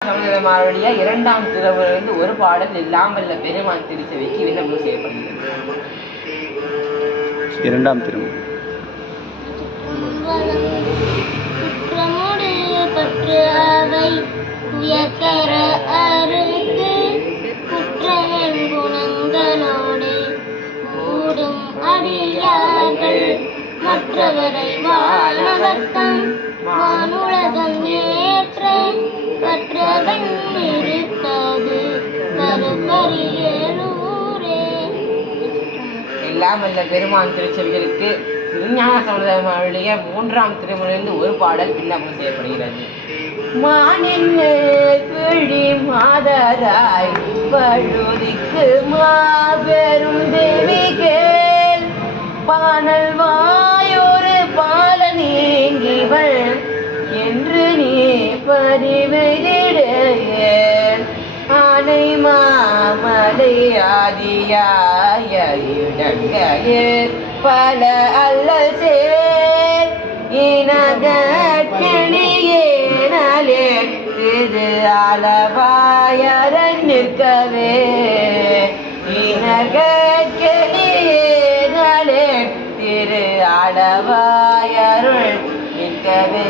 சமுதாயமாருடைய இரண்டாம் திருவிலிருந்து ஒரு பாடல் இல்லாமல் பெருமான் திருச்சபைக்கு விண்ணப்பம் செய்யப்படுகிறது. இரண்டாம் திருமுறை. மற்றவரை வானவர்த்தம் வானுலகம் ஏற்ற கற்றவன் இருக்காது கருப்பறியலூரே. எல்லாம் வல்ல பெருமான் திருச்செவிகளுக்கு திருஞான சமுதாயமாருடைய மூன்றாம் திருமுறையிலிருந்து ஒரு பாடல் விண்ணப்பம் செய்யப்படுகிறது. மானின் கிழி மாதராய் பழுதிக்கு மாபெரும் தேவிகேள் பானல் வாயொரு பால நீங்கிவள் என்று நீ பறிவையிடையேன் ஆனை மாமலை ஆதியாய இடங்களில் பல அல்லல் சேர் இனகட்கிணியேனாலே திரு அளவாயரன் நிற்கவே இனகட்கிணியேனாலே திரு அளவாயருள் நிற்கவே.